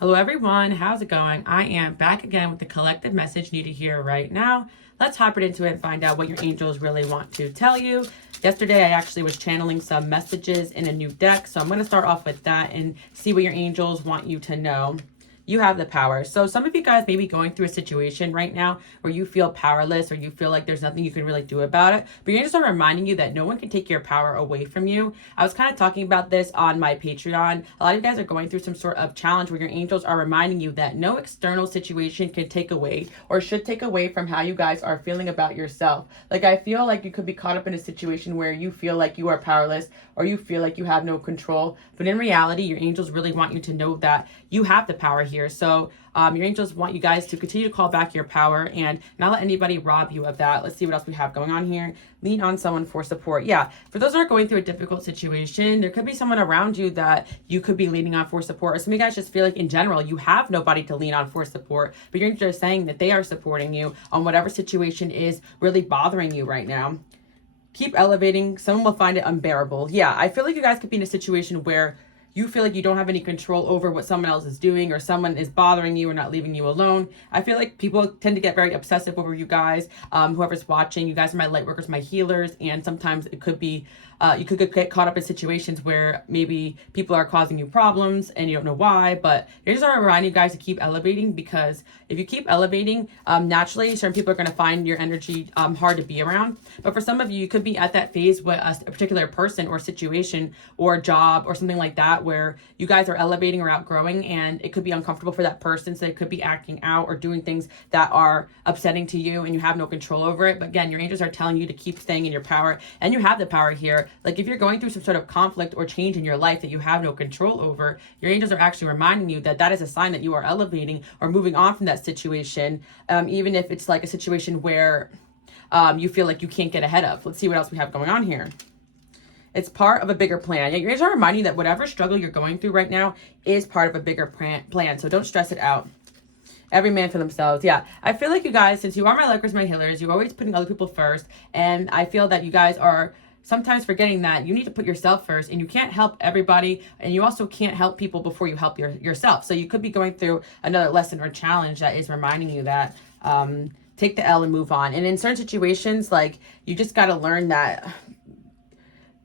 Hello everyone, how's it going? I am back again with the collective message you need to hear right now. Let's hop right into it and find out what your angels really want to tell you. Yesterday I actually was channeling some messages in a new deck, so I'm going to start off with that and see what your angels want you to know. You have the power. So some of you guys may be going through a situation right now where you feel powerless or you feel like there's nothing you can really do about it. But you're just reminding you that no one can take your power away from you. I was kind of talking about this on my Patreon. A lot of you guys are going through some sort of challenge where your angels are reminding you that no external situation can take away or should take away from how you guys are feeling about yourself. Like, I feel like you could be caught up in a situation where you feel like you are powerless or you feel like you have no control. But in reality, your angels really want you to know that you have the power here. So your angels want you guys to continue to call back your power and not let anybody rob you of that. Let's see what else we have going on here. Lean on someone for support. Yeah, for those that are going through a difficult situation, there could be someone around you that you could be leaning on for support. Or some of you guys just feel like in general, you have nobody to lean on for support, but your angels are saying that they are supporting you on whatever situation is really bothering you right now. Keep elevating. Someone will find it unbearable. Yeah, I feel like you guys could be in a situation where you feel like you don't have any control over what someone else is doing or someone is bothering you or not leaving you alone. I feel like people tend to get very obsessive over you guys. Whoever's watching, you guys are my light workers, my healers, and sometimes it could be you could get caught up in situations where maybe people are causing you problems and you don't know why, but I just want to remind you guys to keep elevating, because if you keep elevating, naturally certain people are going to find your energy hard to be around. But for some of you, you could be at that phase with a particular person or situation or job or something like that where you guys are elevating or outgrowing, and it could be uncomfortable for that person, so they could be acting out or doing things that are upsetting to you and you have no control over it. But again, your angels are telling you to keep staying in your power, and you have the power here. Like, if you're going through some sort of conflict or change in your life that you have no control over, your angels are actually reminding you that that is a sign that you are elevating or moving on from that situation, even if it's like a situation where you feel like you can't get ahead of. Let's see what else we have going on here. It's part of a bigger plan. Your angels are reminding you that whatever struggle you're going through right now is part of a bigger plan, so don't stress it out. Every man for themselves. Yeah, I feel like you guys, since you are my likers, my healers, you're always putting other people first, and I feel that you guys are sometimes forgetting that you need to put yourself first, and you can't help everybody, and you also can't help people before you help yourself. So you could be going through another lesson or challenge that is reminding you that take the L and move on. And in certain situations, like, you just got to learn that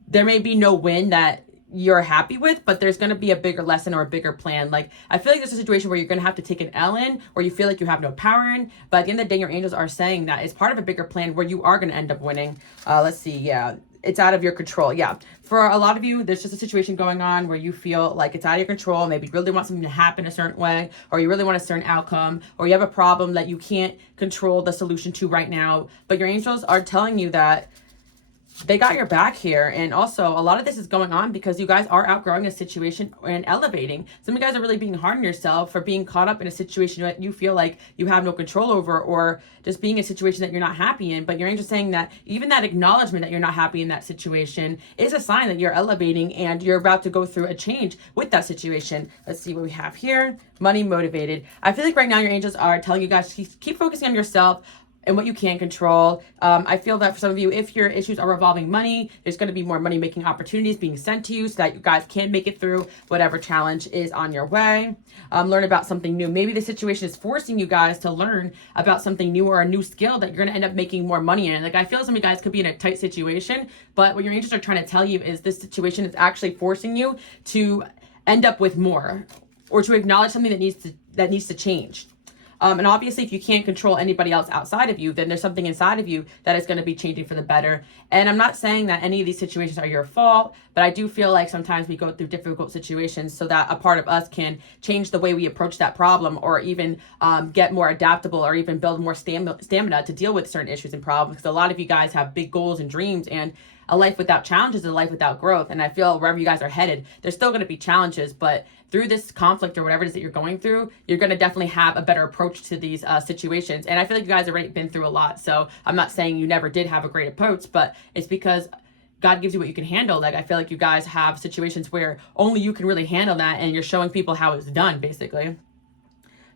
there may be no win that you're happy with, but there's going to be a bigger lesson or a bigger plan. Like, I feel like there's a situation where you're going to have to take an L in, or you feel like you have no power in, but at the end of the day, your angels are saying that it's part of a bigger plan where you are going to end up winning. Let's see. Yeah, it's out of your control. Yeah, for a lot of you, there's just a situation going on where you feel like it's out of your control. Maybe you really want something to happen a certain way, or you really want a certain outcome, or you have a problem that you can't control the solution to right now, but your angels are telling you that they got your back here. And also, a lot of this is going on because you guys are outgrowing a situation and elevating. Some of you guys are really being hard on yourself for being caught up in a situation that you feel like you have no control over, or just being in a situation that you're not happy in. But your angels saying that even that acknowledgement that you're not happy in that situation is a sign that you're elevating and you're about to go through a change with that situation. Let's see what we have here. Money motivated. I feel like right now your angels are telling you guys to keep focusing on yourself and what you can control. I feel that for some of you, if your issues are revolving money, there's going to be more money making opportunities being sent to you so that you guys can make it through whatever challenge is on your way. Learn about something new. Maybe the situation is forcing you guys to learn about something new or a new skill that you're going to end up making more money in. Like, I feel some of you guys could be in a tight situation, but what your angels are trying to tell you is this situation is actually forcing you to end up with more, or to acknowledge something that needs to change. And obviously, if you can't control anybody else outside of you, then there's something inside of you that is going to be changing for the better. And I'm not saying that any of these situations are your fault, but I do feel like sometimes we go through difficult situations so that a part of us can change the way we approach that problem, or even get more adaptable, or even build more stamina to deal with certain issues and problems. Because a lot of you guys have big goals and dreams, and a life without challenges is a life without growth. And I feel wherever you guys are headed, there's still going to be challenges, but through this conflict or whatever it is that you're going through, you're going to definitely have a better approach to these situations. And I feel like you guys have already been through a lot. So I'm not saying you never did have a great approach, but it's because God gives you what you can handle. Like, I feel like you guys have situations where only you can really handle that, and you're showing people how it's done, basically.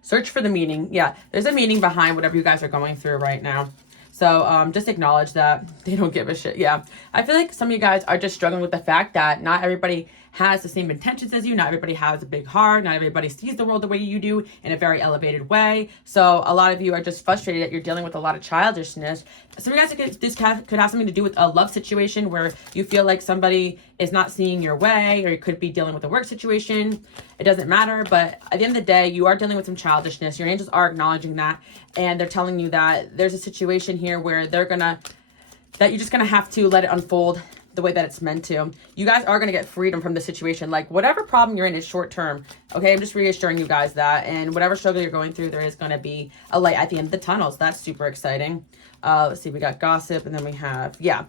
Search for the meaning. Yeah, there's a meaning behind whatever you guys are going through right now. So just acknowledge that they don't give a shit. Yeah, I feel like some of you guys are just struggling with the fact that not everybody has the same intentions as you. Not everybody has a big heart. Not everybody sees the world the way you do in a very elevated way. So a lot of you are just frustrated that you're dealing with a lot of childishness. Some of you guys, this could have something to do with a love situation where you feel like somebody is not seeing your way, or you could be dealing with a work situation. It doesn't matter, but at the end of the day, you are dealing with some childishness. Your angels are acknowledging that, and they're telling you that there's a situation here where that you're just gonna have to let it unfold the way that it's meant to. You guys are gonna get freedom from the situation. Like, whatever problem you're in is short term. Okay, I'm just reassuring you guys that. And whatever struggle you're going through, there is gonna be a light at the end of the tunnel. So that's super exciting. Let's see, we got gossip, and then we have, yeah.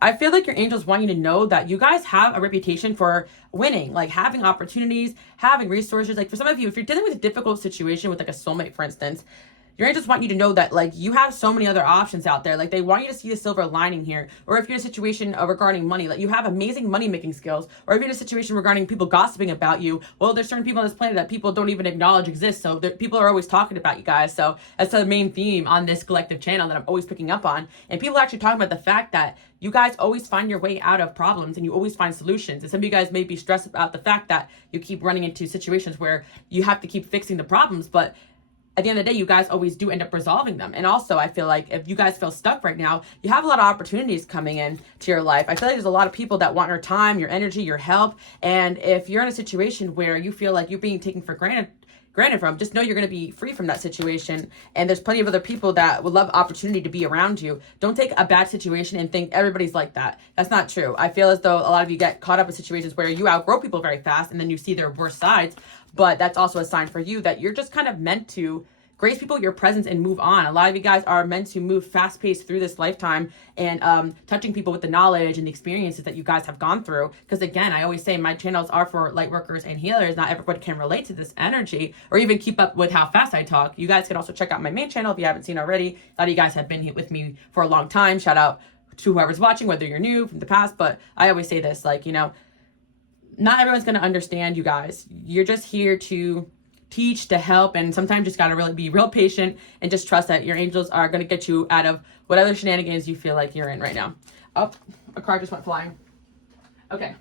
I feel like your angels want you to know that you guys have a reputation for winning, like having opportunities, having resources. Like for some of you, if you're dealing with a difficult situation with like a soulmate, for instance, your angels want you to know that like you have so many other options out there. Like they want you to see the silver lining here. Or if you're in a situation regarding money, like you have amazing money making skills. Or if you're in a situation regarding people gossiping about you, well, there's certain people on this planet that people don't even acknowledge exist. So people are always talking about you guys. So that's the main theme on this collective channel that I'm always picking up on. And people are actually talking about the fact that you guys always find your way out of problems and you always find solutions. And some of you guys may be stressed about the fact that you keep running into situations where you have to keep fixing the problems, but at the end of the day, you guys always do end up resolving them. And also, I feel like if you guys feel stuck right now, you have a lot of opportunities coming in to your life. I feel like there's a lot of people that want your time, your energy, your help. And if you're in a situation where you feel like you're being taken for granted from, just know you're going to be free from that situation. And there's plenty of other people that would love opportunity to be around you. Don't take a bad situation and think everybody's like that. That's not true. I feel as though a lot of you get caught up in situations where you outgrow people very fast and then you see their worst sides. But that's also a sign for you that you're just kind of meant to grace people with your presence and move on. A lot of you guys are meant to move fast-paced through this lifetime and touching people with the knowledge and the experiences that you guys have gone through. Because again, I always say my channels are for light workers and healers. Not everybody can relate to this energy or even keep up with how fast I talk. You guys can also check out my main channel if you haven't seen already. A lot of you guys have been here with me for a long time. Shout out to whoever's watching, whether you're new from the past. But I always say this, like, you know, not everyone's going to understand you guys. You're just here to teach, to help, and sometimes just gotta really be real patient and just trust that your angels are gonna get you out of whatever shenanigans you feel like you're in right now. Oh, a card just went flying. Okay.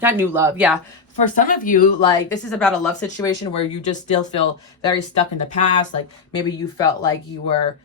Got new love. Yeah. For some of you, like, this is about a love situation where you just still feel very stuck in the past. Like maybe you felt like you were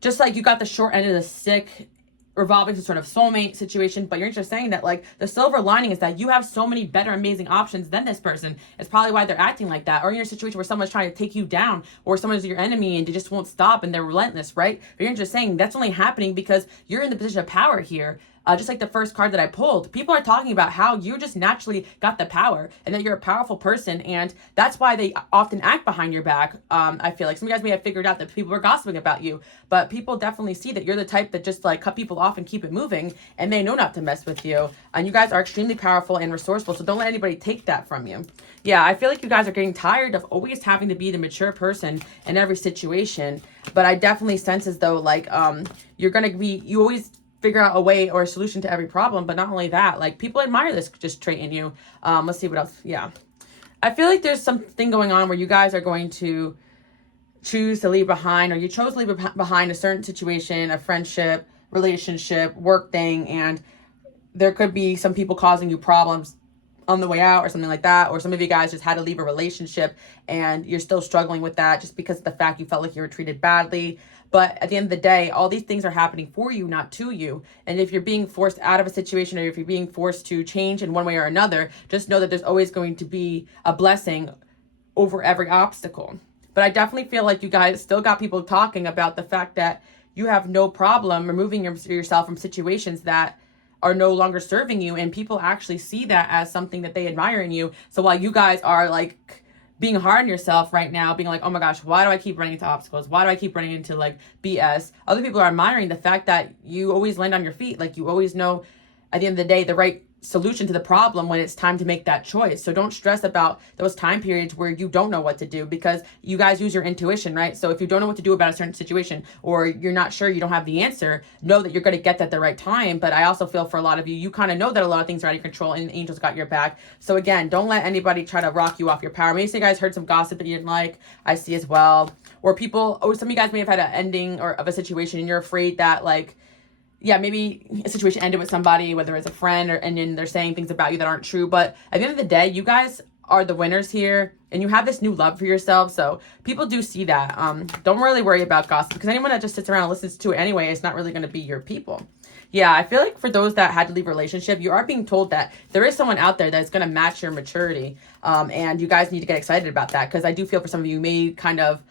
just like you got the short end of the stick revolving to sort of soulmate situation, but you're just saying that like the silver lining is that you have so many better amazing options than this person. It's probably why they're acting like that. Or you're in a situation where someone's trying to take you down, or someone's your enemy and they just won't stop and they're relentless, right? But you're just saying that's only happening because you're in the position of power here. Just like the first card that I pulled, people are talking about how you just naturally got the power and that you're a powerful person, and that's why they often act behind your back. I feel like some of you guys may have figured out that people were gossiping about you, but people definitely see that you're the type that just like cut people off and keep it moving, and they know not to mess with you. And you guys are extremely powerful and resourceful, so don't let anybody take that from you. Yeah, I feel like you guys are getting tired of always having to be the mature person in every situation, but I definitely sense as though like you're gonna be, you always figure out a way or a solution to every problem. But not only that, like people admire this just trait in you. Let's see what else. Yeah, I feel like there's something going on where you guys are going to choose to leave behind, or you chose to leave behind a certain situation, a friendship, relationship, work thing, and there could be some people causing you problems on the way out or something like that. Or some of you guys just had to leave a relationship and you're still struggling with that just because of the fact you felt like you were treated badly. But at the end of the day, all these things are happening for you, not to you. And if you're being forced out of a situation, or if you're being forced to change in one way or another, just know that there's always going to be a blessing over every obstacle. But I definitely feel like you guys still got people talking about the fact that you have no problem removing yourself from situations that are no longer serving you. And people actually see that as something that they admire in you. So while you guys are like being hard on yourself right now, being like, oh my gosh, why do I keep running into obstacles? Why do I keep running into like BS? Other people are admiring the fact that you always land on your feet. Like you always know at the end of the day, the right solution to the problem when it's time to make that choice. So don't stress about those time periods where you don't know what to do, because you guys use your intuition, right? So if you don't know what to do about a certain situation, or you're not sure, you don't have the answer, know that you're going to get that at the right time. But I also feel for a lot of you, you kind of know that a lot of things are out of your control and angels got your back. So again, don't let anybody try to rock you off your power. Maybe some of you guys heard some gossip that you didn't like. I see as well. Or people, some of you guys may have had an ending or of a situation and you're afraid that like yeah, maybe a situation ended with somebody, whether it's a friend, and then they're saying things about you that aren't true. But at the end of the day, you guys are the winners here, and you have this new love for yourself. So people do see that. Don't really worry about gossip, because anyone that just sits around and listens to it anyway is not really going to be your people. Yeah, I feel like for those that had to leave a relationship, you are being told that there is someone out there that's going to match your maturity. And you guys need to get excited about that, because I do feel for some of you may kind of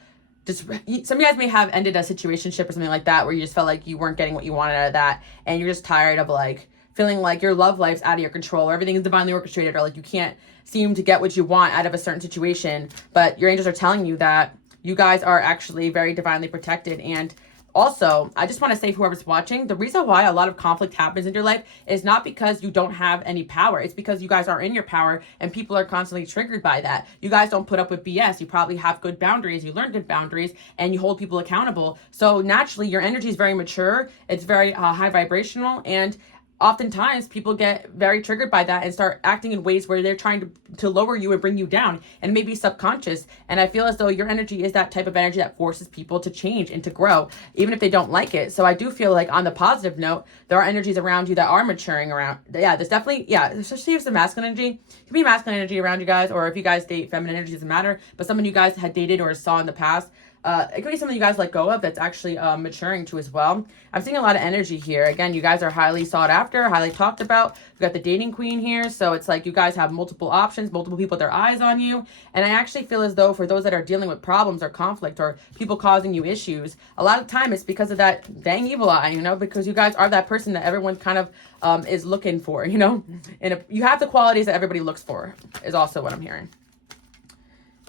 just, some of you guys may have ended a situationship or something like that where you just felt like you weren't getting what you wanted out of that, and you're just tired of like feeling like your love life's out of your control, or everything is divinely orchestrated, or like you can't seem to get what you want out of a certain situation. But your angels are telling you that you guys are actually very divinely protected. And also, I just want to say, whoever's watching, the reason why a lot of conflict happens in your life is not because you don't have any power. It's because you guys are in your power, and people are constantly triggered by that. You guys don't put up with BS. You probably have good boundaries. You learn good boundaries, and you hold people accountable. So naturally, your energy is very mature. It's very high vibrational, and oftentimes people get very triggered by that and start acting in ways where they're trying to lower you and bring you down, and maybe subconscious. And I feel as though your energy is that type of energy that forces people to change and to grow, even if they don't like it. So I do feel like, on the positive note, there are energies around you that are maturing around. Yeah, there's definitely, yeah, especially if it's the masculine energy. It could be masculine energy around you guys, or if you guys date, feminine energy doesn't matter. But someone you guys had dated or saw in the past, it could be something you guys let go of that's actually maturing too as well. I'm seeing a lot of energy here. Again, you guys are highly sought after, highly talked about. We've got the dating queen here. So it's like you guys have multiple options, multiple people with their eyes on you. And I actually feel as though for those that are dealing with problems or conflict or people causing you issues, a lot of time it's because of that dang evil eye, you know, because you guys are that person that everyone kind of is looking for, you know. And you have the qualities that everybody looks for, is also what I'm hearing.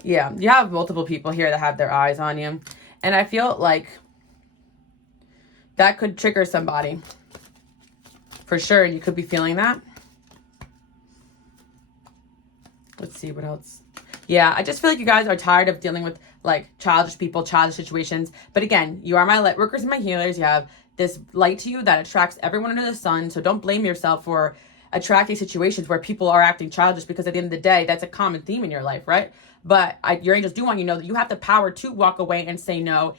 Yeah, you have multiple people here that have their eyes on you. And I feel like that could trigger somebody. For sure, you could be feeling that. Let's see what else. Yeah, I just feel like you guys are tired of dealing with like childish people, childish situations. But again, you are my light workers and my healers. You have this light to you that attracts everyone under the sun. So don't blame yourself for attracting situations where people are acting childish, because at the end of the day, that's a common theme in your life, right? But your angels do want you to know that you have the power to walk away and say no,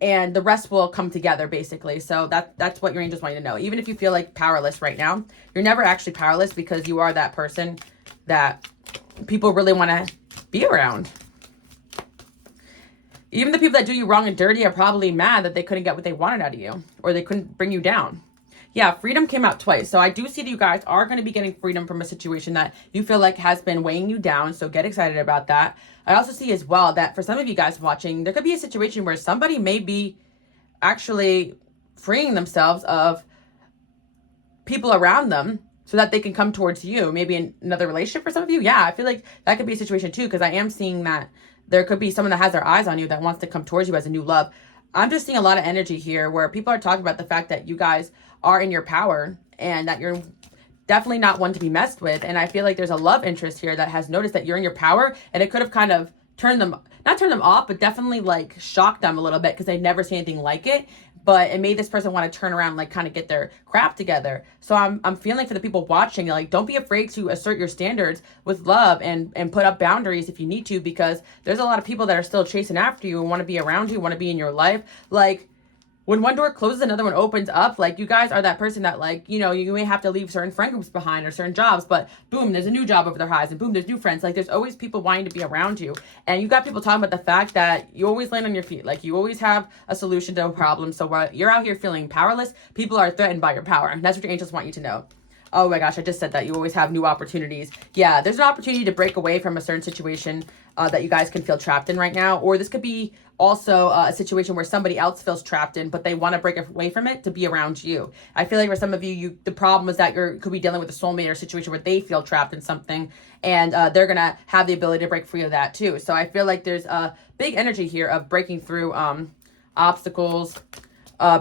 and the rest will come together, basically. So that's what your angels want you to know. Even if you feel like powerless right now, you're never actually powerless, because you are that person that people really want to be around. Even the people that do you wrong and dirty are probably mad that they couldn't get what they wanted out of you, or they couldn't bring you down. Yeah, freedom came out twice. So I do see that you guys are going to be getting freedom from a situation that you feel like has been weighing you down. So get excited about that. I also see as well that for some of you guys watching, there could be a situation where somebody may be actually freeing themselves of people around them so that they can come towards you. Maybe in another relationship for some of you. Yeah, I feel like that could be a situation too, because I am seeing that there could be someone that has their eyes on you that wants to come towards you as a new love. I'm just seeing a lot of energy here where people are talking about the fact that you guys are in your power and that you're definitely not one to be messed with. And I feel like there's a love interest here that has noticed that you're in your power, and it could have kind of not turned them off, but definitely like shocked them a little bit, because they've never seen anything like it. But it made this person want to turn around, like kind of get their crap together. So I'm feeling for the people watching, like, don't be afraid to assert your standards with love and put up boundaries if you need to, because there's a lot of people that are still chasing after you and want to be around you, want to be in your life. Like, when one door closes, another one opens up. Like, you guys are that person that, like, you know, you may have to leave certain friend groups behind or certain jobs, but boom, there's a new job over their eyes, and boom, there's new friends. Like, there's always people wanting to be around you. And you got people talking about the fact that you always land on your feet. Like, you always have a solution to a problem. So while you're out here feeling powerless, people are threatened by your power. And that's what your angels want you to know. Oh my gosh, I just said that. You always have new opportunities. Yeah, there's an opportunity to break away from a certain situation that you guys can feel trapped in right now. Or this could be also a situation where somebody else feels trapped in, but they want to break away from it to be around you. I feel like for some of you, the problem is that you could be dealing with a soulmate or a situation where they feel trapped in something, and they're going to have the ability to break free of that too. So I feel like there's a big energy here of breaking through obstacles,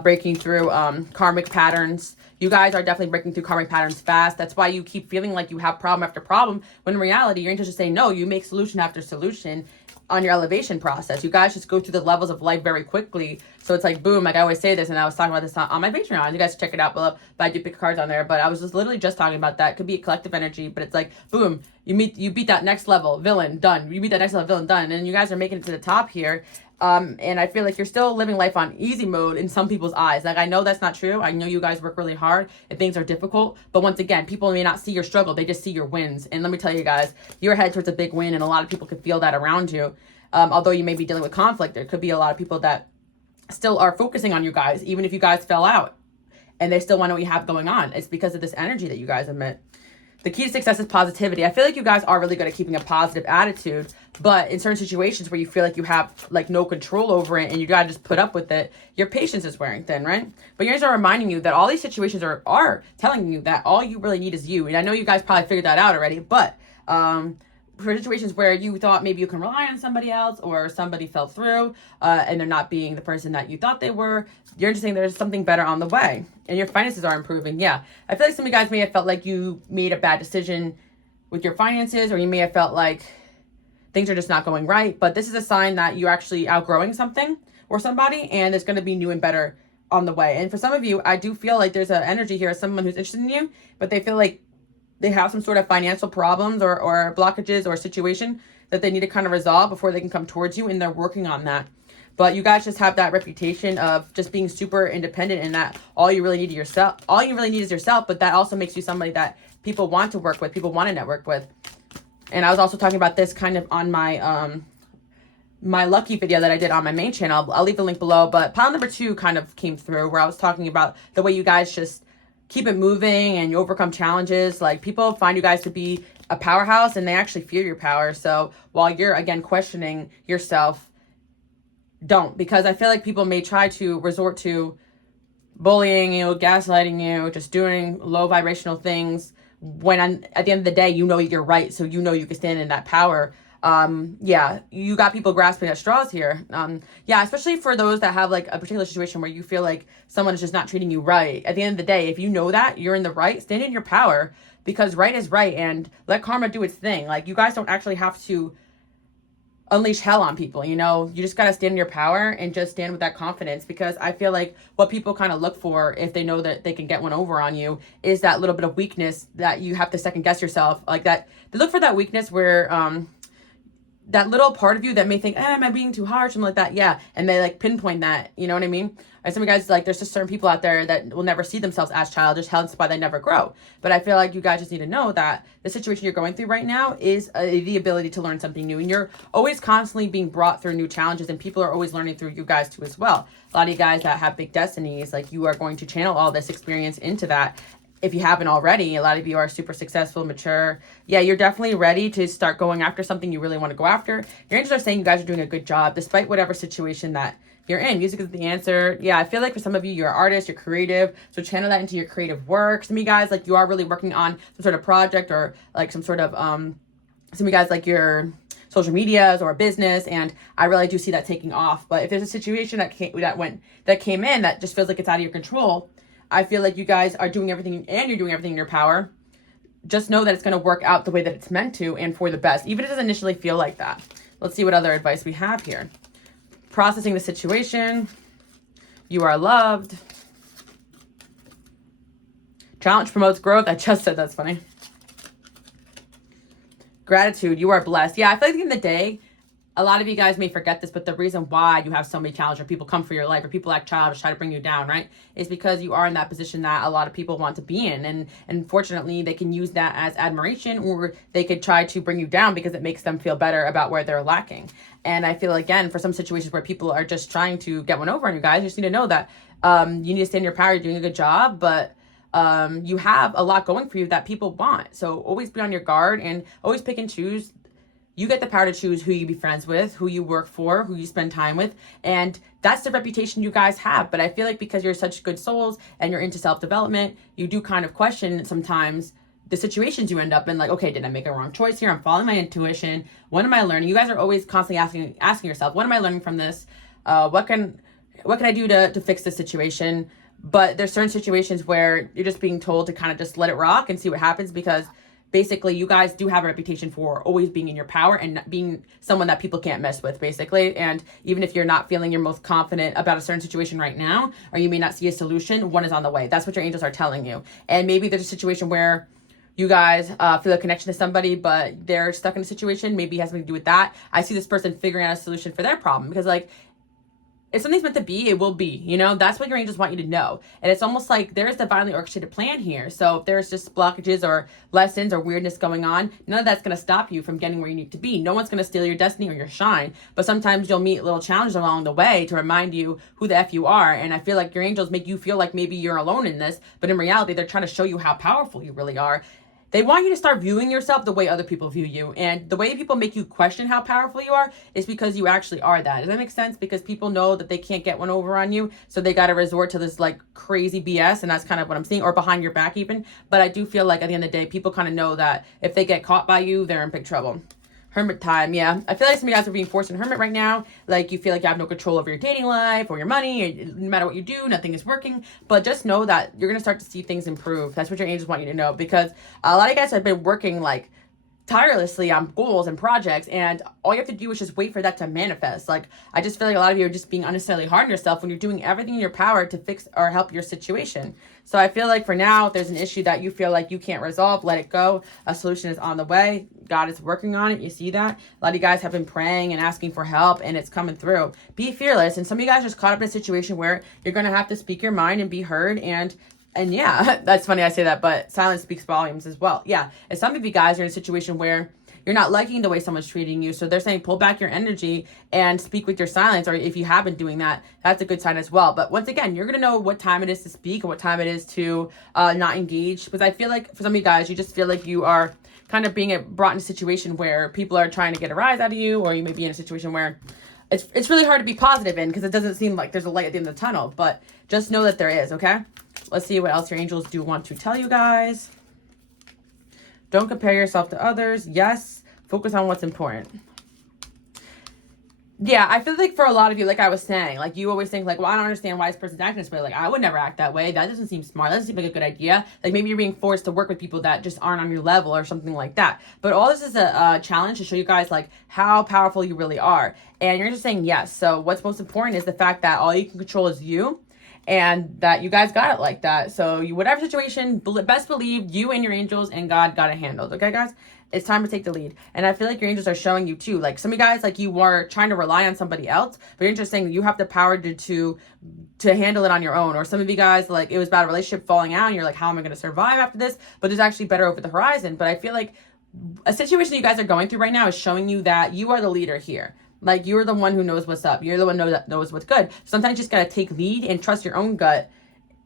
breaking through karmic patterns. You guys are definitely breaking through karmic patterns fast. That's why you keep feeling like you have problem after problem, when in reality, your angels just say, no, you make solution after solution on your elevation process. You guys just go through the levels of life very quickly. So it's like, boom, like I always say this, and I was talking about this on my Patreon. You guys check it out below, but I do pick cards on there. But I was just literally just talking about that. It could be a collective energy, but it's like, boom, you beat that next level villain, done. You beat that next level villain, done. And you guys are making it to the top here. And I feel like you're still living life on easy mode in some people's eyes. Like, I know that's not true. I know you guys work really hard and things are difficult. But once again, people may not see your struggle. They just see your wins. And let me tell you guys, you're headed towards a big win, and a lot of people could feel that around you. Although you may be dealing with conflict, there could be a lot of people that still are focusing on you guys, even if you guys fell out. And they still want to know what you have going on. It's because of this energy that you guys emit. The key to success is positivity. I feel like you guys are really good at keeping a positive attitude, but in certain situations where you feel like you have like no control over it and you gotta just put up with it, your patience is wearing thin, right? But yours are reminding you that all these situations are telling you that all you really need is you. And I know you guys probably figured that out already, but for situations where you thought maybe you can rely on somebody else or somebody fell through and they're not being the person that you thought they were, you're just saying there's something better on the way and your finances are improving. Yeah, I feel like some of you guys may have felt like you made a bad decision with your finances, or you may have felt like things are just not going right, but this is a sign that you're actually outgrowing something or somebody, and it's going to be new and better on the way. And for some of you, I do feel like there's an energy here of someone who's interested in you, but they feel like they have some sort of financial problems or blockages or situation that they need to kind of resolve before they can come towards you, and they're working on that. But you guys just have that reputation of just being super independent, and that all you really need is yourself. All you really need is yourself, but that also makes you somebody that people want to work with, people want to network with. And I was also talking about this kind of on my my lucky video that I did on my main channel. I'll leave the link below, but pile number 2 kind of came through where I was talking about the way you guys just keep it moving and you overcome challenges. Like, people find you guys to be a powerhouse and they actually fear your power. So while you're, again, questioning yourself, don't. Because I feel like people may try to resort to bullying you, gaslighting you, just doing low vibrational things when at the end of the day, you know you're right. So you know you can stand in that power. Yeah, you got people grasping at straws here. Yeah, especially for those that have like a particular situation where you feel like someone is just not treating you right. At the end of the day, if you know that you're in the right, stand in your power, because right is right, and let karma do its thing. Like, you guys don't actually have to unleash hell on people, you know? You just got to stand in your power and just stand with that confidence, because I feel like what people kind of look for if they know that they can get one over on you is that little bit of weakness that you have to second guess yourself. Like that, they look for that weakness where, that little part of you that may think, am I being too harsh? Something like that. Yeah. And they like pinpoint that, you know what I mean? And some of you guys, like, there's just certain people out there that will never see themselves as childish, hence why they never grow. But I feel like you guys just need to know that the situation you're going through right now is the ability to learn something new. And you're always constantly being brought through new challenges, and people are always learning through you guys too as well. A lot of you guys that have big destinies, like, you are going to channel all this experience into that. If you haven't already, a lot of you are super successful, mature. Yeah, you're definitely ready to start going after something you really want to go after. Your angels are saying you guys are doing a good job despite whatever situation that you're in. Music is the answer. Yeah, I feel like for some of you, you're an artist, you're creative. So channel that into your creative work. Some of you guys, like, you are really working on some sort of project or like some sort of, some of you guys, like, your social medias or a business, and I really do see that taking off. But if there's a situation that came in that just feels like it's out of your control, I feel like you guys are doing everything, and you're doing everything in your power. Just know that it's going to work out the way that it's meant to and for the best, even if it doesn't initially feel like that. Let's see what other advice we have here. Processing the situation. You are loved. Challenge promotes growth. I just said that's funny. Gratitude. You are blessed. Yeah, I feel like at the end of the day, a lot of you guys may forget this, but the reason why you have so many challenges, or people come for your life, or people act childish, try to bring you down, right, is because you are in that position that a lot of people want to be in. And unfortunately, they can use that as admiration, or they could try to bring you down because it makes them feel better about where they're lacking. And I feel, again, for some situations where people are just trying to get one over on you guys, you just need to know that you need to stand in your power. You're doing a good job, but you have a lot going for you that people want. So always be on your guard and always pick and choose. You get the power to choose who you be friends with, who you work for, who you spend time with. And that's the reputation you guys have. But I feel like because you're such good souls and you're into self-development, you do kind of question sometimes the situations you end up in. Like, okay, did I make a wrong choice here? I'm following my intuition. What am I learning? You guys are always constantly asking yourself, what am I learning from this? What can I do to fix this situation? But there's certain situations where you're just being told to kind of just let it rock and see what happens, because basically you guys do have a reputation for always being in your power and being someone that people can't mess with, basically. And even if you're not feeling your most confident about a certain situation right now, or you may not see a solution, one is on the way. That's what your angels are telling you. And maybe there's a situation where you guys feel a connection to somebody, but they're stuck in a situation. Maybe it has something to do with that. I see this person figuring out a solution for their problem, because like, if something's meant to be, it will be, you know. That's what your angels want you to know. And it's almost like there's divinely orchestrated plan here. So if there's just blockages or lessons or weirdness going on, none of that's going to stop you from getting where you need to be. No one's going to steal your destiny or your shine. But sometimes you'll meet little challenges along the way to remind you who the F you are. And I feel like your angels make you feel like maybe you're alone in this, but in reality, they're trying to show you how powerful you really are. They want you to start viewing yourself the way other people view you. And the way people make you question how powerful you are is because you actually are that. Does that make sense? Because people know that they can't get one over on you. So they got to resort to this like crazy BS. And that's kind of what I'm seeing, or behind your back even. But I do feel like at the end of the day, people kind of know that if they get caught by you, they're in big trouble. Hermit time, yeah. I feel like some of you guys are being forced in hermit right now. Like you feel like you have no control over your dating life or your money. No matter what you do, nothing is working. But just know that you're going to start to see things improve. That's what your angels want you to know. Because a lot of you guys have been working like tirelessly on goals and projects, and all you have to do is just wait for that to manifest. Like, I just feel like a lot of you are just being unnecessarily hard on yourself when you're doing everything in your power to fix or help your situation. So I feel like for now, if there's an issue that you feel like you can't resolve, let it go. A solution is on the way. God is working on it. You see that? A lot of you guys have been praying and asking for help, and it's coming through. Be fearless. And some of you guys are just caught up in a situation where you're going to have to speak your mind and be heard. And yeah, that's funny I say that, but silence speaks volumes as well. Yeah, and some of you guys are in a situation where you're not liking the way someone's treating you. So they're saying pull back your energy and speak with your silence. Or if you have been doing that, that's a good sign as well. But once again, you're going to know what time it is to speak and what time it is to not engage. Because I feel like for some of you guys, you just feel like you are kind of being brought in a situation where people are trying to get a rise out of you, or you may be in a situation where it's really hard to be positive in because it doesn't seem like there's a light at the end of the tunnel. But just know that there is, okay? Let's see what else your angels do want to tell you guys. Don't compare yourself to others. Yes. Focus on what's important. Yeah, I feel like for a lot of you, like I was saying, like you always think like, well, I don't understand why this person's acting this way. Like, I would never act that way. That doesn't seem smart. That doesn't seem like a good idea. Like maybe you're being forced to work with people that just aren't on your level or something like that. But all this is a challenge to show you guys like how powerful you really are. And you're just saying yes. So what's most important is the fact that all you can control is you. And that you guys got it like that. So you, whatever situation, best believe you and your angels and God got it handled. Okay, guys? It's time to take the lead. And I feel like your angels are showing you too. Like some of you guys, like you were trying to rely on somebody else, but you're just saying you have the power to handle it on your own. Or some of you guys, like it was about a relationship falling out and you're like, how am I going to survive after this? But there's actually better over the horizon. But I feel like a situation you guys are going through right now is showing you that you are the leader here. Like you're the one who knows what's up. You're the one that knows what's good. Sometimes you just got to take lead and trust your own gut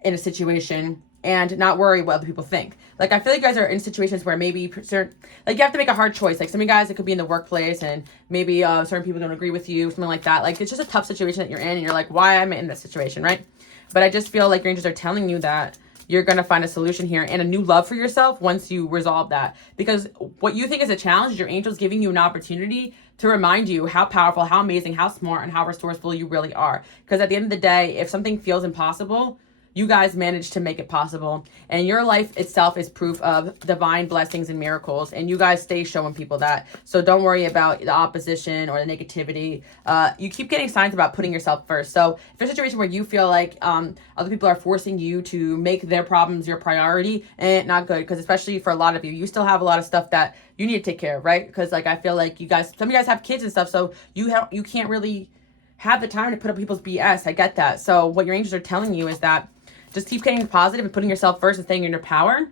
in a situation and not worry what other people think. Like I feel like you guys are in situations where maybe certain, like you have to make a hard choice. Like some of you guys, it could be in the workplace and maybe certain people don't agree with you, something like that. Like it's just a tough situation that you're in and you're like, why am I in this situation, right? But I just feel like your angels are telling you that you're going to find a solution here and a new love for yourself once you resolve that. Because what you think is a challenge, your angel's giving you an opportunity to remind you how powerful, how amazing, how smart, and how resourceful you really are. Because at the end of the day, if something feels impossible, you guys managed to make it possible. And your life itself is proof of divine blessings and miracles. And you guys stay showing people that. So don't worry about the opposition or the negativity. You keep getting signs about putting yourself first. So if there's a situation where you feel like other people are forcing you to make their problems your priority, not good. Because especially for a lot of you, you still have a lot of stuff that you need to take care of, right? Because like I feel like you guys, some of you guys have kids and stuff. So you can't really have the time to put up people's BS. I get that. So what your angels are telling you is that just keep getting positive and putting yourself first and staying in your power.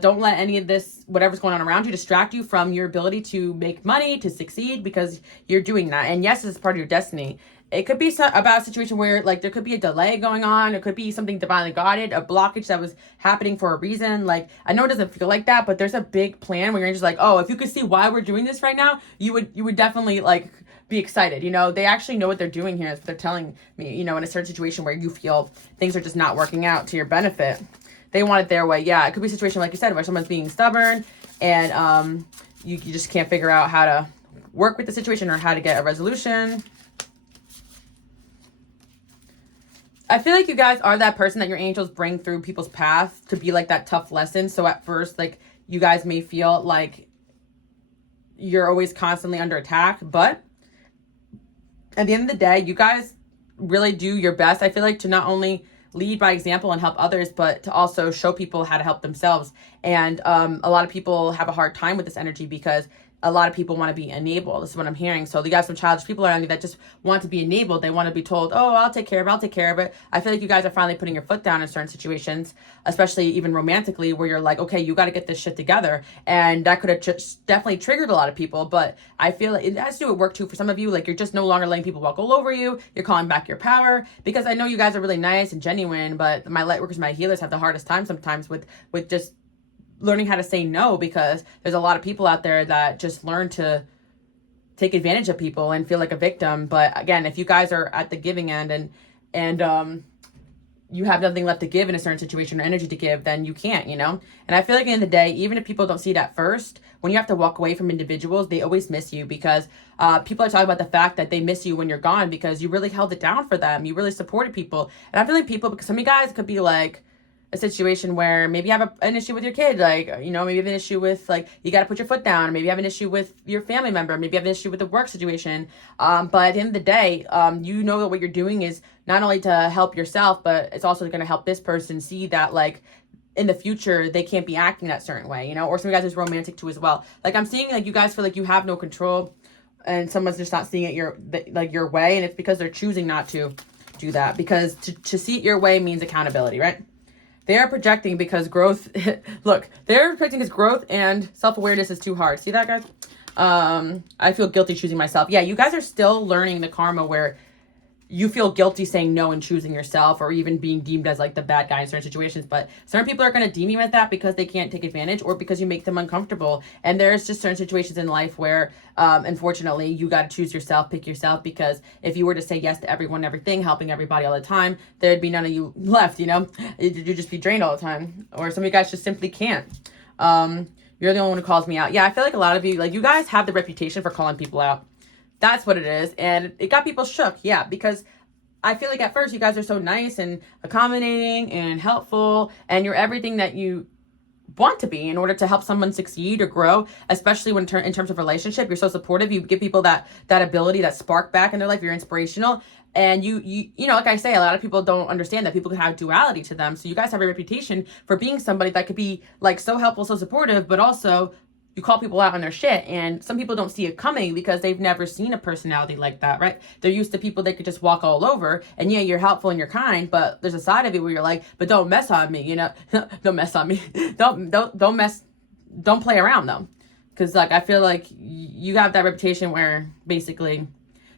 Don't let any of this, whatever's going on around you, distract you from your ability to make money, to succeed, because you're doing that. And yes, it's part of your destiny. It could be about a situation where like there could be a delay going on. It could be something divinely guided, a blockage that was happening for a reason. Like I know it doesn't feel like that, but there's a big plan where you're just like, oh, if you could see why we're doing this right now, you would definitely like be excited. You know, they actually know what they're doing here. Is what they're telling me, you know, in a certain situation where you feel things are just not working out to your benefit. They want it their way. Yeah, it could be a situation, like you said, where someone's being stubborn and you just can't figure out how to work with the situation or how to get a resolution. I feel like you guys are that person that your angels bring through people's path to be like that tough lesson. So at first, like, you guys may feel like you're always constantly under attack, but at the end of the day, you guys really do your best, I feel like, to not only lead by example and help others, but to also show people how to help themselves. And a lot of people have a hard time with this energy because a lot of people want to be enabled. This is what I'm hearing. So you got some childish people around you that just want to be enabled. They want to be told, oh, I'll take care of it. I'll take care of it. I feel like you guys are finally putting your foot down in certain situations, especially even romantically, where you're like, okay, you got to get this shit together. And that could have just definitely triggered a lot of people. But I feel like it has to do with work too for some of you. Like, you're just no longer letting people walk all over you. You're calling back your power, because I know you guys are really nice and genuine, but my light workers, my healers have the hardest time sometimes with just learning how to say no, because there's a lot of people out there that just learn to take advantage of people and feel like a victim. But again, if you guys are at the giving end and you have nothing left to give in a certain situation or energy to give, then you can't, you know? And I feel like at the end of the day, even if people don't see it at first, when you have to walk away from individuals, they always miss you, because people are talking about the fact that they miss you when you're gone because you really held it down for them. You really supported people. And I feel like people, because some of you guys could be like, a situation where maybe you have an issue with your kid, like, you know, maybe you have an issue with, like, you got to put your foot down, or maybe you have an issue with your family member, maybe you have an issue with the work situation, but at the end of the day, you know that what you're doing is not only to help yourself, but it's also going to help this person see that, like, in the future, they can't be acting that certain way, you know. Or some of you guys is romantic too as well. Like, I'm seeing, like, you guys feel like you have no control, and someone's just not seeing it your way, and it's because they're choosing not to do that, because to see it your way means accountability, right? They are projecting because growth, look, they're projecting because growth and self-awareness is too hard. See that, guys? I feel guilty choosing myself. Yeah, you guys are still learning the karma where you feel guilty saying no and choosing yourself, or even being deemed as like the bad guy in certain situations. But certain people are going to deem you as that because they can't take advantage, or because you make them uncomfortable. And there's just certain situations in life where, unfortunately, you got to choose yourself, pick yourself, because if you were to say yes to everyone, everything, helping everybody all the time, there'd be none of you left, you know? You'd just be drained all the time. Or some of you guys just simply can't. You're the only one who calls me out. Yeah, I feel like a lot of you, like, you guys have the reputation for calling people out. That's what it is. And it got people shook. Yeah, because I feel like at first you guys are so nice and accommodating and helpful, and you're everything that you want to be in order to help someone succeed or grow, especially when in terms of relationship. You're so supportive. You give people that ability, that spark back in their life. You're inspirational. And you know, like I say, a lot of people don't understand that people can have duality to them. So you guys have a reputation for being somebody that could be like so helpful, so supportive, but also you call people out on their shit. And some people don't see it coming because they've never seen a personality like that, right? They're used to people that could just walk all over. And yeah, you're helpful and you're kind, but there's a side of it where you're like, but don't mess on me, you know? Don't mess on me. Don't play around though. Because like, I feel like you have that reputation where basically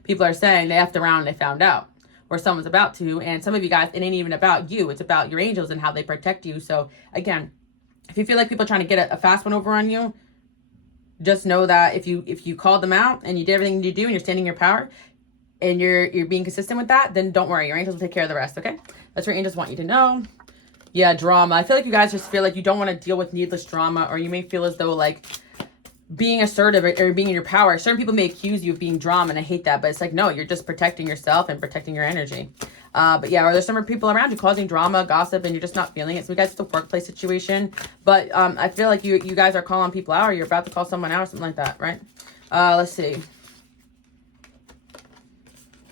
people are saying they effed around and they found out, or someone's about to. And some of you guys, it ain't even about you. It's about your angels and how they protect you. So again, if you feel like people are trying to get a fast one over on you, just know that if you called them out and you did everything you do and you're standing your power and you're being consistent with that, then don't worry. Your angels will take care of the rest, okay? That's what your angels want you to know. Yeah, drama. I feel like you guys just feel like you don't want to deal with needless drama, or you may feel as though like being assertive or being in your power. Certain people may accuse you of being drama, and I hate that, but it's like, no, you're just protecting yourself and protecting your energy. But yeah, or there's some people around you causing drama, gossip, and you're just not feeling it. So you guys, it's a workplace situation. But I feel like you guys are calling people out, or you're about to call someone out or something like that, right? Let's see.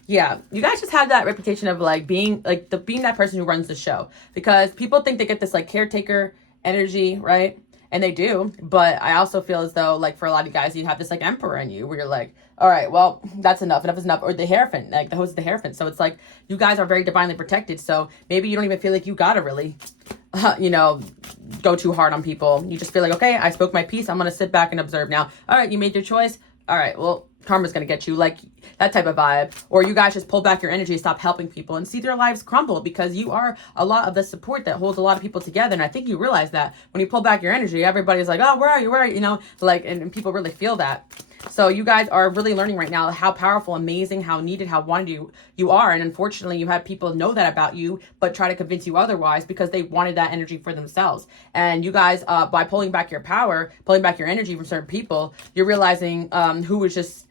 Yeah, you guys just have that reputation of like being being that person who runs the show, because people think they get this like caretaker energy, right? And they do, but I also feel as though, like, for a lot of you guys, you have this, like, emperor in you, where you're like, all right, well, that's enough. Enough is enough. Or the Hierophant, like, the host of the Hierophant. So it's like, you guys are very divinely protected, so maybe you don't even feel like you gotta really, you know, go too hard on people. You just feel like, okay, I spoke my piece. I'm gonna sit back and observe now. All right, you made your choice. All right, well, karma's gonna get you, like, that type of vibe. Or you guys just pull back your energy, stop helping people, and see their lives crumble, because you are a lot of the support that holds a lot of people together. And I think you realize that when you pull back your energy, everybody's like, oh, where are you, you know, like, and people really feel that. So you guys are really learning right now how powerful, amazing, how needed, how wanted you are. And unfortunately, you have people know that about you, but try to convince you otherwise, because they wanted that energy for themselves. And you guys, by pulling back your power, pulling back your energy from certain people, you're realizing who was just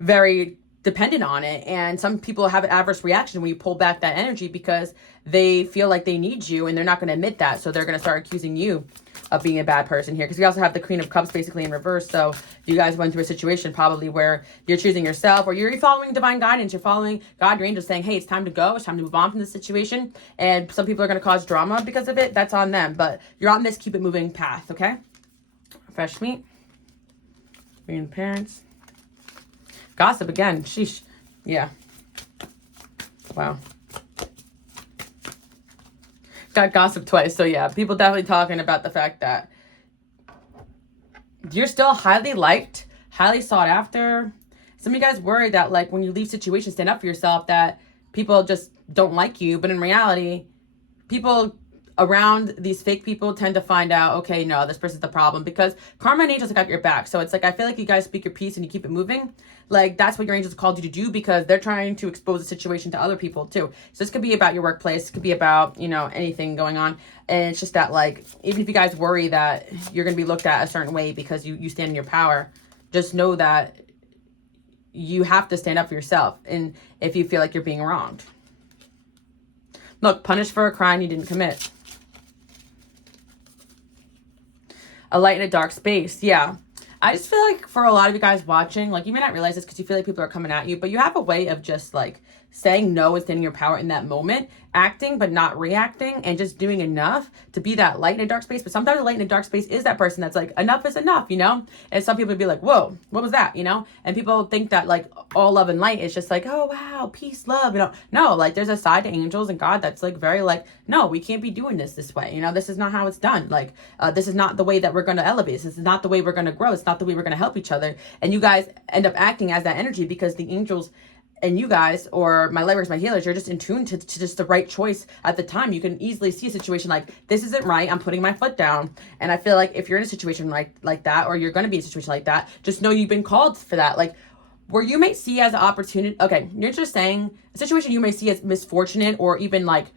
very dependent on it. And some people have an adverse reaction when you pull back that energy because they feel like they need you and they're not going to admit that. So they're going to start accusing you of being a bad person here. Because we also have the Queen of Cups basically in reverse. So you guys went through a situation probably where you're choosing yourself, or you're following divine guidance. You're following God, your angels saying, hey, it's time to go. It's time to move on from this situation. And some people are going to cause drama because of it. That's on them. But you're on this keep it moving path, okay? Fresh meat. Being parents. Gossip again. Sheesh. Yeah. Wow. Got gossip twice. So yeah, people definitely talking about the fact that you're still highly liked, highly sought after. Some of you guys worry that like when you leave situations, stand up for yourself, that people just don't like you. But in reality, people around these fake people tend to find out, okay, no, this person's the problem, because karma and angels have got your back. So it's like, I feel like you guys speak your piece and you keep it moving. Like that's what your angels called you to do, because they're trying to expose the situation to other people too. So this could be about your workplace, it could be about, you know, anything going on. And it's just that like, even if you guys worry that you're going to be looked at a certain way because you stand in your power, just know that you have to stand up for yourself. And if you feel like you're being wronged, look, punished for a crime you didn't commit. A light in a dark space. Yeah. I just feel like for a lot of you guys watching, like you may not realize this because you feel like people are coming at you, but you have a way of just like saying no and standing your power in that moment, acting but not reacting, and just doing enough to be that light in a dark space. But sometimes the light in a dark space is that person that's like, enough is enough, you know? And some people would be like, whoa, what was that, you know? And people think that like all love and light is just like, oh wow, peace, love, you know? No, like there's a side to angels and God that's like very like, no, we can't be doing this way, you know? This is not how it's done. Like this is not the way that we're going to elevate. This is not the way we're going to grow. It's not the way we're going to help each other. And you guys end up acting as that energy because the angels and you guys, or my lovers, my healers, you're just in tune to just the right choice at the time. You can easily see a situation like, this isn't right, I'm putting my foot down. And I feel like if you're in a situation like that, or you're going to be in a situation like that, just know you've been called for that. Like where you may see as an opportunity, okay, you're just saying a situation you may see as misfortunate or even like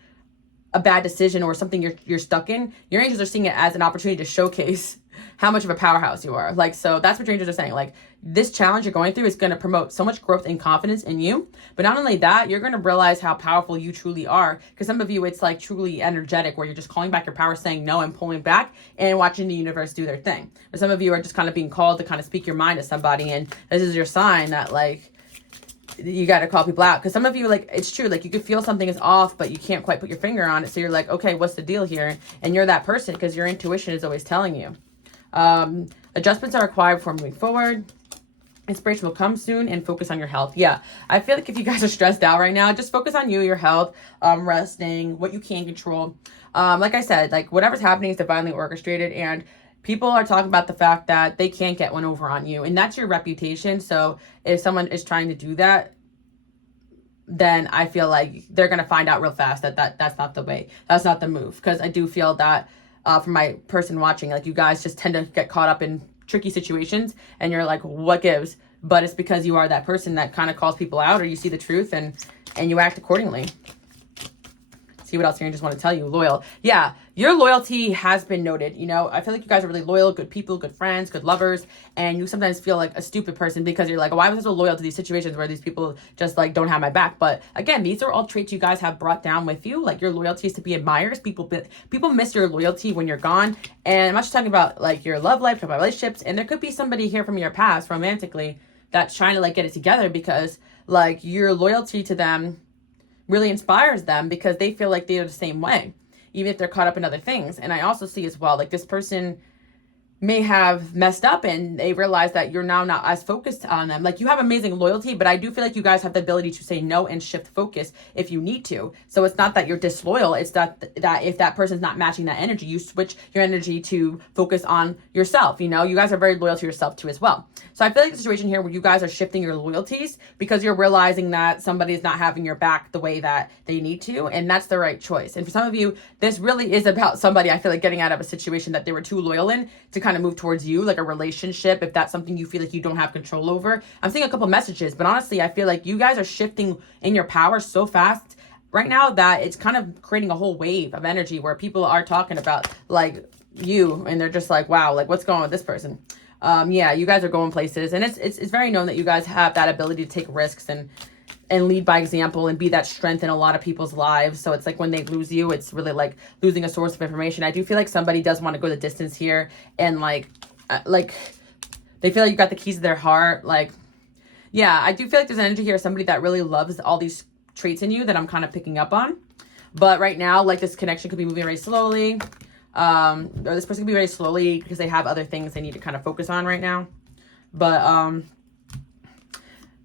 a bad decision or something you're stuck in, your angels are seeing it as an opportunity to showcase how much of a powerhouse you are. Like, so that's what your angels are saying. Like this challenge you're going through is going to promote so much growth and confidence in you. But not only that, you're going to realize how powerful you truly are. Because some of you, it's like truly energetic where you're just calling back your power, saying no and pulling back and watching the universe do their thing. But some of you are just kind of being called to kind of speak your mind to somebody. And this is your sign that like, you got to call people out. Because some of you, like, it's true, like you could feel something is off but you can't quite put your finger on it, so you're like, okay, what's the deal here? And you're that person because your intuition is always telling you. Adjustments are required before moving forward. Inspiration will come soon, and focus on your health. Yeah, I feel like if you guys are stressed out right now, just focus on you, your health, resting, what you can control. Like I said, like whatever's happening is divinely orchestrated, and people are talking about the fact that they can't get one over on you, and that's your reputation. So if someone is trying to do that, then I feel like they're going to find out real fast that that's not the way. That's not the move. Because I do feel that from my person watching, like you guys just tend to get caught up in tricky situations and you're like, what gives? But it's because you are that person that kind of calls people out, or you see the truth and you act accordingly. See what else your angels want to tell you. Loyal. Yeah, your loyalty has been noted. You know, I feel like you guys are really loyal, good people, good friends, good lovers. And you sometimes feel like a stupid person because you're like, why was I so loyal to these situations where these people just like don't have my back? But again, these are all traits you guys have brought down with you. Like your loyalty is to be admired. People miss your loyalty when you're gone. And I'm not just talking about like your love life, talking about relationships. And there could be somebody here from your past romantically that's trying to like get it together because like your loyalty to them really inspires them because they feel like they're the same way, even if they're caught up in other things. And I also see as well, like this person may have messed up and they realize that you're now not as focused on them. Like you have amazing loyalty, but I do feel like you guys have the ability to say no and shift focus if you need to. So it's not that you're disloyal. It's that if that person's not matching that energy, you switch your energy to focus on yourself. You know, you guys are very loyal to yourself too as well. So I feel like the situation here where you guys are shifting your loyalties because you're realizing that somebody is not having your back the way that they need to. And that's the right choice. And for some of you, this really is about somebody, I feel like, getting out of a situation that they were too loyal in to kind of move towards you, like a relationship, if that's something you feel like you don't have control over. I'm seeing a couple messages, but honestly, I feel like you guys are shifting in your power so fast right now that it's kind of creating a whole wave of energy where people are talking about like you and they're just like, wow, like what's going on with this person? Yeah, you guys are going places, and it's very known that you guys have that ability to take risks and lead by example and be that strength in a lot of people's lives. So it's like when they lose you, it's really like losing a source of information. I do feel like somebody does want to go the distance here, and like they feel like you got the keys to their heart. Like, yeah, I do feel like there's an energy here, somebody that really loves all these traits in you that I'm kind of picking up on. But right now, like, this connection could be moving very slowly. Or this person could be very slowly because they have other things they need to kind of focus on right now. But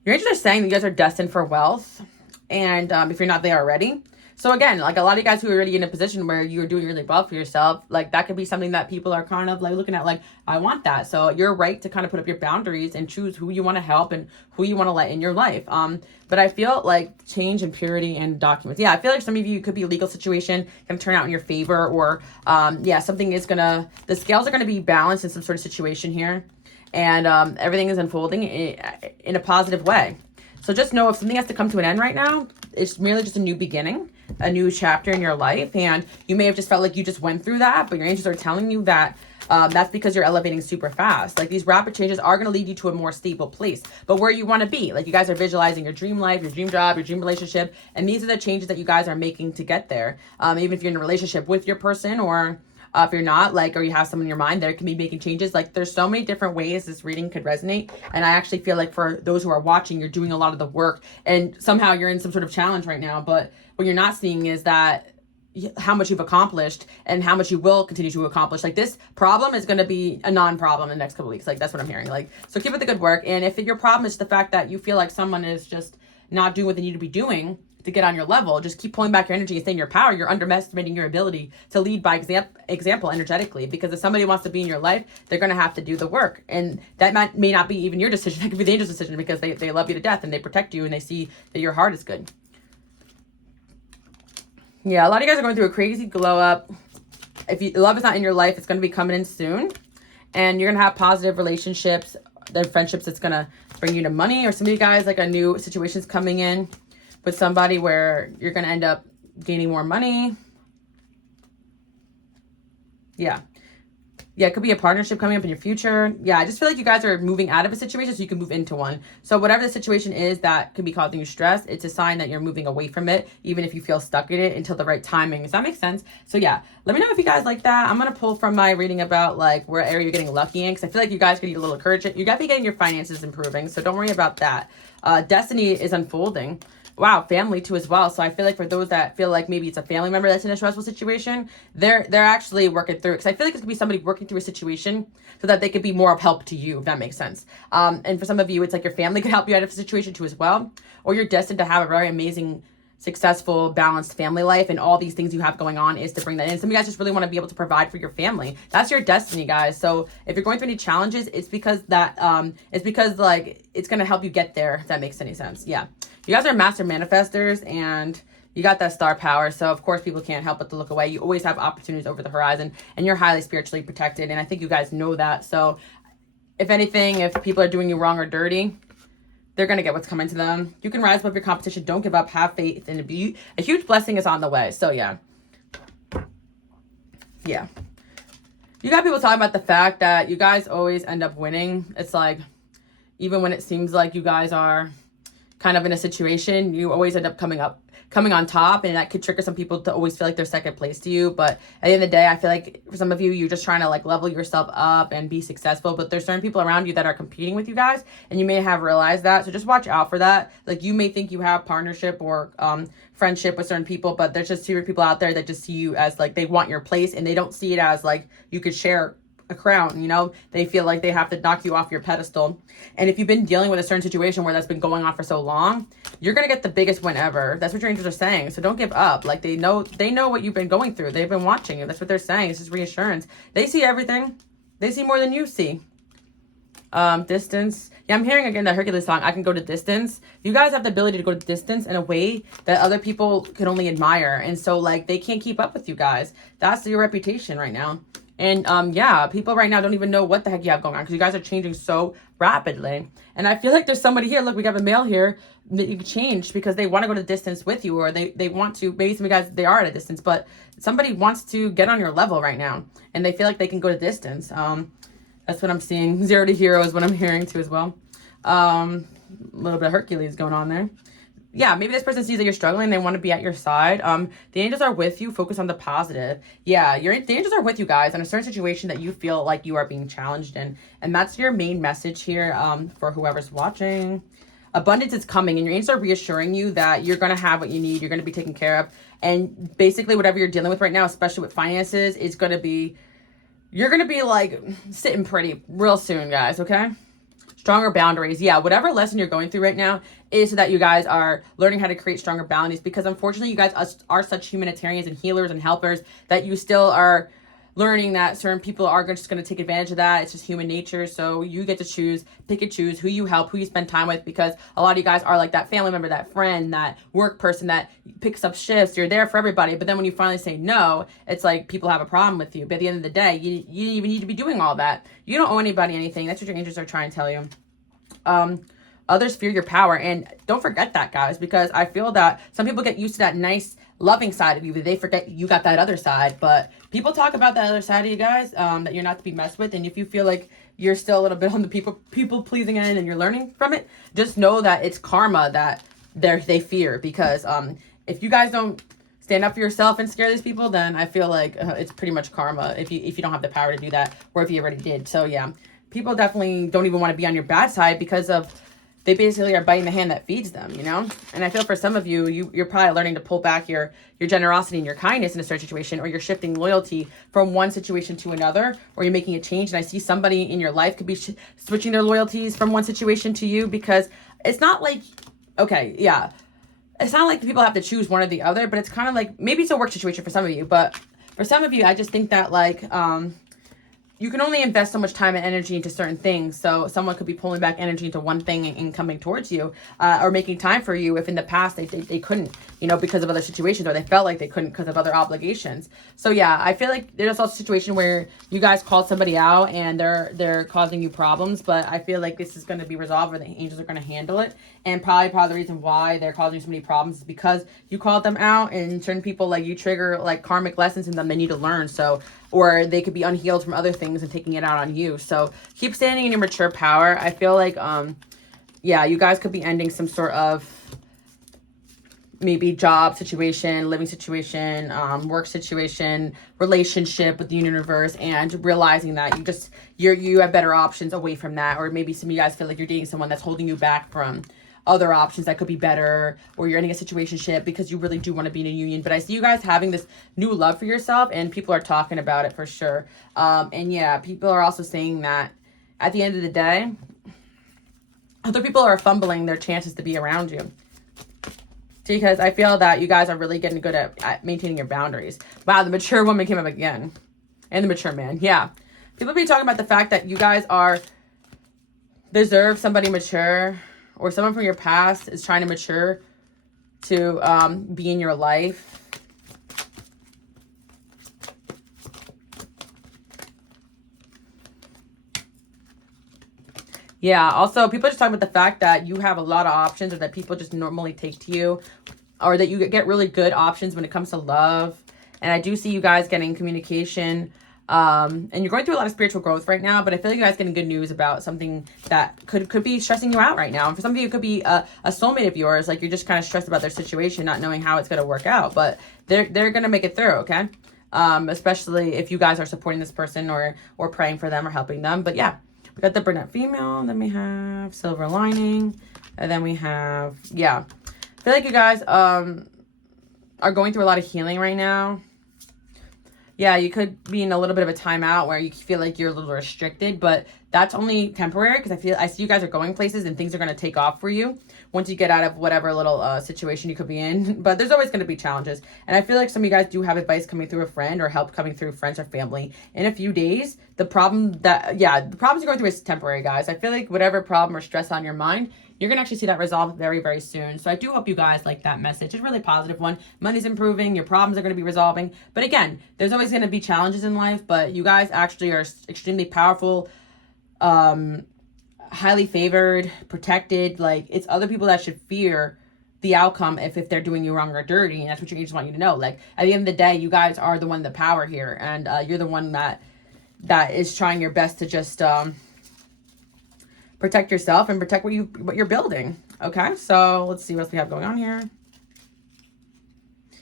your angels are saying that you guys are destined for wealth. And if you're not there already. So again, like a lot of you guys who are already in a position where you're doing really well for yourself, like that could be something that people are kind of like looking at like, I want that. So you're right to kind of put up your boundaries and choose who you want to help and who you want to let in your life. But I feel like change and purity and documents. Yeah, I feel like some of you could be a legal situation going to turn out in your favor, or yeah, something is the scales are going to be balanced in some sort of situation here. And everything is unfolding in a positive way. So just know if something has to come to an end right now, it's merely just a new beginning, a new chapter in your life. And you may have just felt like you just went through that, but your angels are telling you that that's because you're elevating super fast. Like these rapid changes are going to lead you to a more stable place, but where you want to be. Like you guys are visualizing your dream life, your dream job, your dream relationship. And these are the changes that you guys are making to get there. Even if you're in a relationship with your person, or if you're not, like, or you have someone in your mind that can be making changes. Like there's so many different ways this reading could resonate. And I actually feel like for those who are watching, you're doing a lot of the work and somehow you're in some sort of challenge right now. But what you're not seeing is that how much you've accomplished and how much you will continue to accomplish. Like this problem is going to be a non-problem in the next couple of weeks. Like that's what I'm hearing. Like, so keep up the good work. And if your problem is the fact that you feel like someone is just not doing what they need to be doing to get on your level, just keep pulling back your energy and stay in your power. You're underestimating your ability to lead by example energetically, because if somebody wants to be in your life, they're going to have to do the work. And that may not be even your decision. That could be the angel's decision, because they love you to death and they protect you and they see that your heart is good. Yeah, a lot of you guys are going through a crazy glow up. If love is not in your life, it's going to be coming in soon. And you're going to have positive relationships, the friendships that's going to bring you to money. Or some of you guys, like a new situation's coming in with somebody where you're going to end up gaining more money. Yeah. Yeah, it could be a partnership coming up in your future. Yeah, I just feel like you guys are moving out of a situation so you can move into one. So whatever the situation is that could be causing you stress, it's a sign that you're moving away from it, even if you feel stuck in it, until the right timing. Does that make sense? So yeah, let me know if you guys like that. I'm going to pull from my reading about like where area you're getting lucky in, because I feel like you guys could need a little encouragement. You got to be getting your finances improving, so don't worry about that. Destiny is unfolding. Wow, family too as well. So I feel like for those that feel like maybe it's a family member that's in a stressful situation, they're actually working through it. Because I feel like it's gonna be somebody working through a situation so that they could be more of help to you, if that makes sense. And for some of you, it's like your family could help you out of a situation too as well, or you're destined to have a very amazing, successful, balanced family life, and all these things you have going on is to bring that in. Some of you guys just really want to be able to provide for your family. That's your destiny, guys. So if you're going through any challenges, it's because like it's gonna help you get there, if that makes any sense. Yeah. You guys are master manifestors, and you got that star power. So of course people can't help but to look away. You always have opportunities over the horizon, and you're highly spiritually protected. And I think you guys know that. So if anything, if people are doing you wrong or dirty, they're going to get what's coming to them. You can rise above your competition. Don't give up. Have faith. And a huge blessing is on the way. So yeah. Yeah. You got people talking about the fact that you guys always end up winning. It's like, even when it seems like you guys are kind of in a situation, you always end up coming on top, and that could trigger some people to always feel like they're second place to you. But at the end of the day, I feel like for some of you, you're just trying to like level yourself up and be successful, but there's certain people around you that are competing with you guys, and you may have realized that. So just watch out for that. Like you may think you have partnership or friendship with certain people, but there's just two people out there that just see you as like they want your place, and they don't see it as like you could share a crown, you know. They feel like they have to knock you off your pedestal. And if you've been dealing with a certain situation where that's been going on for so long, you're gonna get the biggest win ever. That's what your angels are saying. So don't give up. Like they know what you've been going through. They've been watching you. That's what they're saying. It's just reassurance. They see everything. They see more than you see. Distance. Yeah, I'm hearing again that Hercules song, I can go to distance. You guys have the ability to go to distance in a way that other people can only admire. And so like they can't keep up with you guys. That's your reputation right now. And yeah, people right now don't even know what the heck you have going on, because you guys are changing so rapidly. And I feel like there's somebody here, look, we got a male here that you changed because they want to go to the distance with you, or they want to, maybe some of you guys, they are at a distance, but somebody wants to get on your level right now, and they feel like they can go to distance. That's what I'm seeing. 0 to hero is what I'm hearing too as well. A little bit of Hercules going on there. Yeah, maybe this person sees that you're struggling. They want to be at your side. The angels are with you. Focus on the positive. Yeah, the angels are with you guys in a certain situation that you feel like you are being challenged in. And that's your main message here for whoever's watching. Abundance is coming, and your angels are reassuring you that you're going to have what you need. You're going to be taken care of. And basically whatever you're dealing with right now, especially with finances, is going to be, you're going to be like sitting pretty real soon, guys, okay? Stronger boundaries. Yeah, whatever lesson you're going through right now is so that you guys are learning how to create stronger boundaries, because unfortunately you guys are such humanitarians and healers and helpers that you still are learning that certain people are just going to take advantage of that. It's just human nature. So you get to choose, pick and choose who you help, who you spend time with, because a lot of you guys are like that family member, that friend, that work person that picks up shifts. You're there for everybody. But then when you finally say no, it's like people have a problem with you. But at the end of the day, you didn't even need to be doing all that. You don't owe anybody anything. That's what your angels are trying to tell you. Others fear your power. And don't forget that, guys, because I feel that some people get used to that nice, loving side of you, but they forget you got that other side. But people talk about that other side of you guys, that you're not to be messed with. And if you feel like you're still a little bit on the people pleasing end and you're learning from it, just know that it's karma that they fear. Because if you guys don't stand up for yourself and scare these people, then I feel like it's pretty much karma if you don't have the power to do that, or if you already did. So yeah, people definitely don't even want to be on your bad side, because of they basically are biting the hand that feeds them, you know? And I feel for some of you, you're probably learning to pull back your generosity and your kindness in a certain situation, or you're shifting loyalty from one situation to another, or you're making a change. And I see somebody in your life could be switching their loyalties from one situation to you, because it's not like, okay, yeah, it's not like people have to choose one or the other, but it's kind of like, maybe it's a work situation for some of you, but for some of you, I just think that like, you can only invest so much time and energy into certain things. So someone could be pulling back energy into one thing and coming towards you, or making time for you if in the past they couldn't, you know, because of other situations, or they felt like they couldn't because of other obligations. So yeah, I feel like there's also a situation where you guys called somebody out and they're causing you problems, but I feel like this is going to be resolved, or the angels are going to handle it. And probably part of the reason why they're causing you so many problems is because you called them out, and certain people, like, you trigger like karmic lessons in them they need to learn. So, or they could be unhealed from other things and taking it out on you. So keep standing in your mature power. I feel like, yeah, you guys could be ending some sort of maybe job situation, living situation, work situation, relationship with the universe, and realizing that you have better options away from that. Or maybe some of you guys feel like you're dating someone that's holding you back from other options that could be better, or you're ending a situationship because you really do want to be in a union. But I see you guys having this new love for yourself, and people are talking about it for sure. And yeah, people are also saying that at the end of the day, other people are fumbling their chances to be around you, because I feel that you guys are really getting good at maintaining your boundaries. Wow, the mature woman came up again, and the mature man. Yeah, people be talking about the fact that you guys deserve somebody mature, or someone from your past is trying to mature to be in your life. Yeah, also people are just talking about the fact that you have a lot of options, or that people just normally take to you, or that you get really good options when it comes to love. And I do see you guys getting communication. And you're going through a lot of spiritual growth right now, but I feel like you guys getting good news about something that could be stressing you out right now. And for some of you, it could be a soulmate of yours. Like, you're just kind of stressed about their situation, not knowing how it's going to work out, but they're going to make it through. Okay. Especially if you guys are supporting this person, or praying for them, or helping them. But yeah, we got the brunette female, then we have silver lining, and then we have, yeah, I feel like you guys, are going through a lot of healing right now. Yeah, you could be in a little bit of a timeout where you feel like you're a little restricted, but that's only temporary, because I see you guys are going places, and things are going to take off for you once you get out of whatever little situation you could be in. But there's always going to be challenges. And I feel like some of you guys do have advice coming through a friend, or help coming through friends or family in a few days. The problems you're going through is temporary, guys. I feel like whatever problem or stress on your mind, you're going to actually see that resolved very, very soon. So I do hope you guys like that message. It's a really positive one. Money's improving. Your problems are going to be resolving. But again, there's always going to be challenges in life. But you guys actually are extremely powerful, highly favored, protected. Like, it's other people that should fear the outcome if they're doing you wrong or dirty. And that's what your angels want you to know. Like, at the end of the day, you guys are the one, the power here. And you're the one that that is trying your best to just protect yourself and protect what you're building. Okay, so let's see what else we have going on here.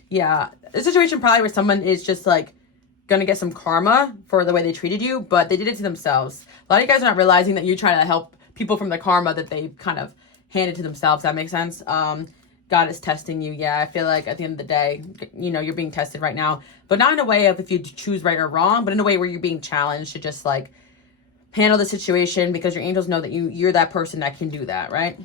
Yeah, this situation probably where someone is just like gonna get some karma for the way they treated you, but they did it to themselves. A lot of you guys are not realizing that you're trying to help people from the karma that they kind of handed to themselves. That makes sense. God is testing you. Yeah, I feel like at the end of the day, you know, you're being tested right now, but not in a way of if you choose right or wrong, but in a way where you're being challenged to just like handle the situation, because your angels know that you're that person that can do that, right?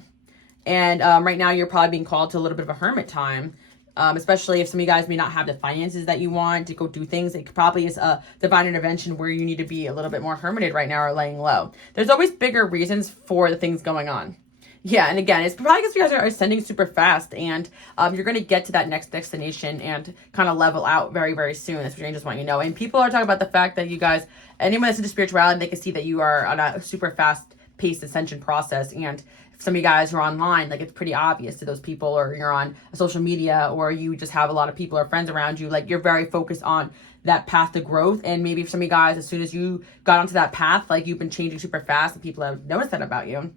And right now you're probably being called to a little bit of a hermit time. Especially if some of you guys may not have the finances that you want to go do things. It probably is a divine intervention where you need to be a little bit more hermited right now or laying low. There's always bigger reasons for the things going on. Yeah, and again, it's probably because you guys are ascending super fast, and you're going to get to that next destination and kind of level out very, very soon. That's what your angels want you to know. And people are talking about the fact that you guys, anyone that's into spirituality, they can see that you are on a super fast-paced ascension process. And if some of you guys are online, like it's pretty obvious to those people, or you're on social media, or you just have a lot of people or friends around you, like you're very focused on that path to growth. And maybe for some of you guys, as soon as you got onto that path, like you've been changing super fast and people have noticed that about you.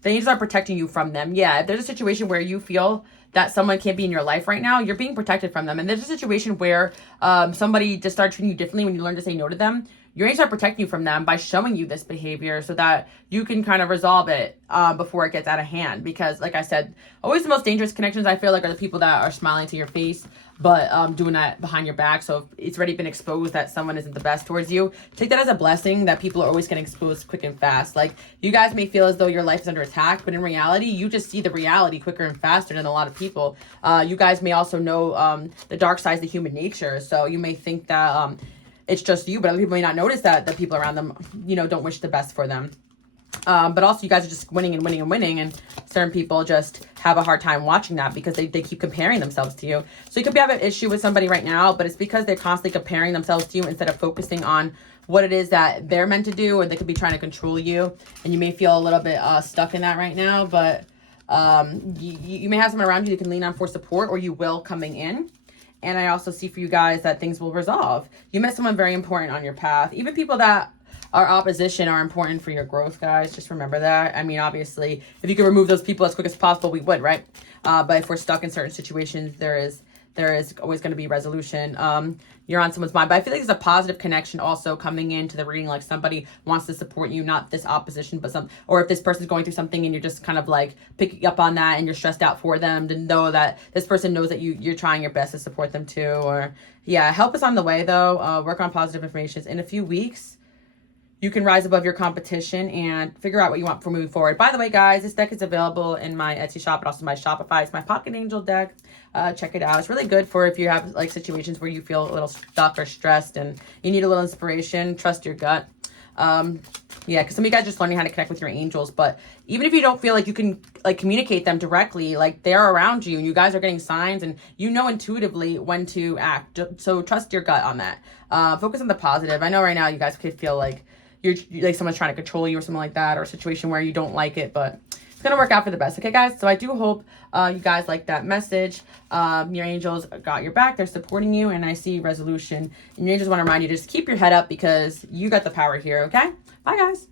The angels are protecting you from them. Yeah, if there's a situation where you feel that someone can't be in your life right now, you're being protected from them. And there's a situation where somebody just started treating you differently when you learn to say no to them. Your angels are protecting you from them by showing you this behavior so that you can kind of resolve it before it gets out of hand. Because like I said, always the most dangerous connections I feel like are the people that are smiling to your face, but doing that behind your back. So if it's already been exposed that someone isn't the best towards you, take that as a blessing that people are always getting exposed quick and fast. Like you guys may feel as though your life is under attack, but in reality, you just see the reality quicker and faster than a lot of people. You guys may also know the dark side of the human nature. So you may think that it's just you, but other people may not notice that the people around them, you know, don't wish the best for them. But also you guys are just winning and winning and winning, and certain people just have a hard time watching that because they keep comparing themselves to you. So you could have an issue with somebody right now, but it's because they're constantly comparing themselves to you instead of focusing on what it is that they're meant to do, or they could be trying to control you, and you may feel a little bit stuck in that right now. But you may have someone around you you can lean on for support, or you will coming in. And I also see for you guys that things will resolve. You met someone very important on your path. Even people that are opposition are important for your growth, guys. Just remember that. I mean, obviously, if you could remove those people as quick as possible, we would, right? But if we're stuck in certain situations, there is always going to be resolution. You're on someone's mind. But I feel like there's a positive connection also coming into the reading. Like somebody wants to support you, not this opposition, but or if this person's going through something and you're just kind of like picking up on that and you're stressed out for them, to know that this person knows that you're trying your best to support them too. Or yeah, help is on the way though. Work on positive affirmations. In a few weeks, you can rise above your competition and figure out what you want for moving forward. By the way, guys, this deck is available in my Etsy shop and also my Shopify. It's my Pocket Angel deck. Check it out. It's really good for if you have like situations where you feel a little stuck or stressed and you need a little inspiration. Trust your gut. Yeah, because some of you guys are just learning how to connect with your angels. But even if you don't feel like you can like communicate them directly, like they're around you and you guys are getting signs and you know intuitively when to act. So trust your gut on that. Focus on the positive. I know right now you guys could feel like you're like someone's trying to control you or something like that, or a situation where you don't like it, but it's going to work out for the best. Okay, guys? So I do hope you guys like that message. Your angels got your back. They're supporting you, and I see resolution. And your angels want to remind you to just keep your head up because you got the power here, okay? Bye, guys.